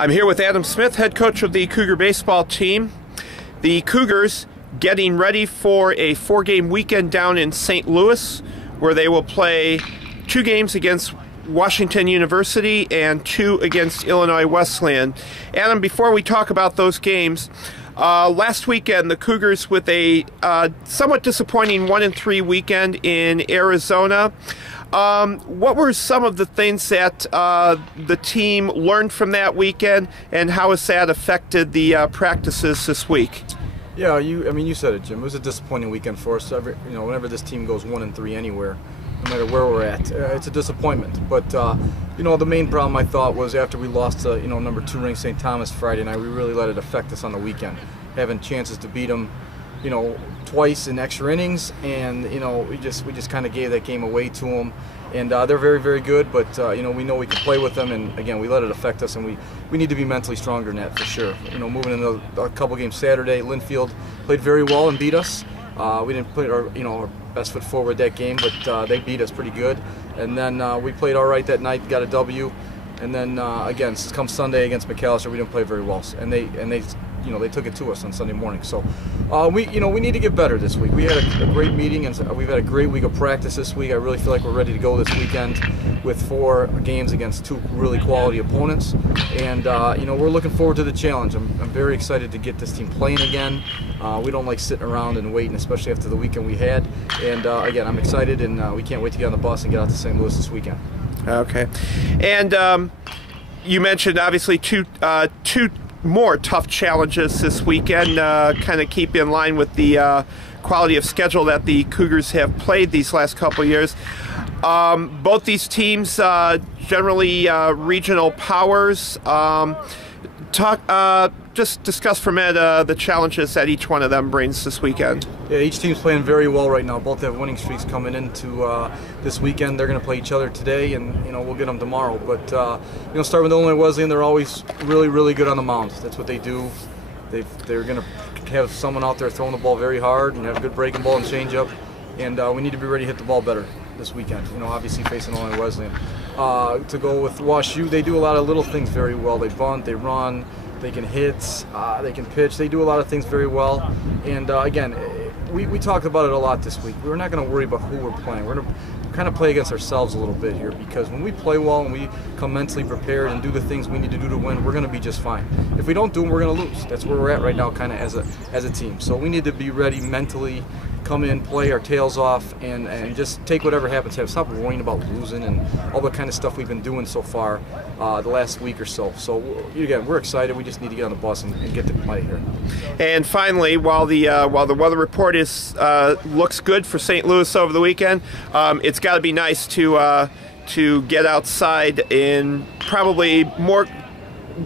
I'm here with Adam Smith, head coach of the Cougar baseball team. The Cougars getting ready for a 4-game weekend down in St. Louis, where they will play 2 games against Washington University and 2 against Illinois Wesleyan. Adam, before we talk about those games, last weekend the Cougars with a somewhat disappointing 1-3 weekend in Arizona. What were some of the things that the team learned from that weekend, and how has that affected the practices this week? Yeah, you said it, Jim. It was a disappointing weekend for us. Whenever this team goes 1-3 anywhere, no matter where we're at, it's a disappointment. But the main problem I thought was after we lost to number 2 ranked St. Thomas Friday night, we really let it affect us on the weekend, having chances to beat them, twice in extra innings, and we just kind of gave that game away to them. And they're very, very good, but we know we can play with them, and again, we let it affect us, and we need to be mentally stronger than that for sure. Moving into a couple games Saturday, Linfield played very well and beat us. We didn't put our best foot forward that game, but they beat us pretty good. And then we played all right that night, got a W. And then again, come Sunday against McAllister, we didn't play very well, and they took it to us on Sunday morning. So we need to get better this week. We had a great meeting, and we've had a great week of practice this week. I really feel like we're ready to go this weekend with 4 games against 2 really quality opponents, and we're looking forward to the challenge. I'm very excited to get this team playing again. We don't like sitting around and waiting, especially after the weekend we had. And again, I'm excited, and we can't wait to get on the bus and get out to St. Louis this weekend. Okay, and you mentioned obviously two more tough challenges this weekend, kind of keep in line with the quality of schedule that the Cougars have played these last couple of years. Both these teams generally regional powers. Just discuss for a minute the challenges that each one of them brings this weekend. Yeah, each team's playing very well right now. Both have winning streaks coming into this weekend. They're going to play each other today, and we'll get them tomorrow. But start with Illinois Wesleyan. They're always really, really good on the mound. That's what they do. They're going to have someone out there throwing the ball very hard and have a good breaking ball and changeup. And we need to be ready to hit the ball better this weekend. Obviously facing Illinois Wesleyan. To go with WashU, they do a lot of little things very well. They bunt, they run, they can hit, they can pitch. They do a lot of things very well. And again, we talked about it a lot this week. We're not going to worry about who we're playing. We're going to kind of play against ourselves a little bit here, because when we play well and we come mentally prepared and do the things we need to do to win, we're going to be just fine. If we don't do them, we're going to lose. That's where we're at right now, kind of as a team. So we need to be ready mentally, come in, play our tails off, and just take whatever happens. Stop worrying about losing and all the kind of stuff we've been doing so far the last week or so. So again, we're excited. We just need to get on the bus and get to play here. And finally, while the weather report looks good for St. Louis over the weekend, it's got to be nice to get outside in probably more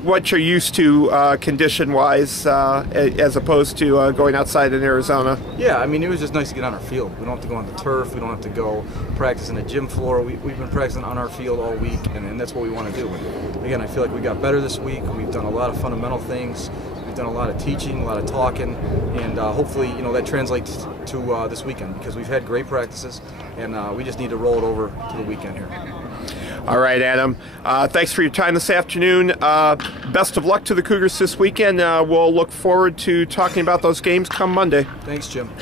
what you're used to condition-wise, as opposed to going outside in Arizona. Yeah, it was just nice to get on our field. We don't have to go on the turf. We don't have to go practice in a gym floor. We've been practicing on our field all week, and that's what we want to do. And again, I feel like we got better this week. We've done a lot of fundamental things. We've done a lot of teaching, a lot of talking, and hopefully, that translates to this weekend, because we've had great practices, and we just need to roll it over to the weekend here. All right, Adam. Thanks for your time this afternoon. Best of luck to the Cougars this weekend. We'll look forward to talking about those games come Monday. Thanks, Jim.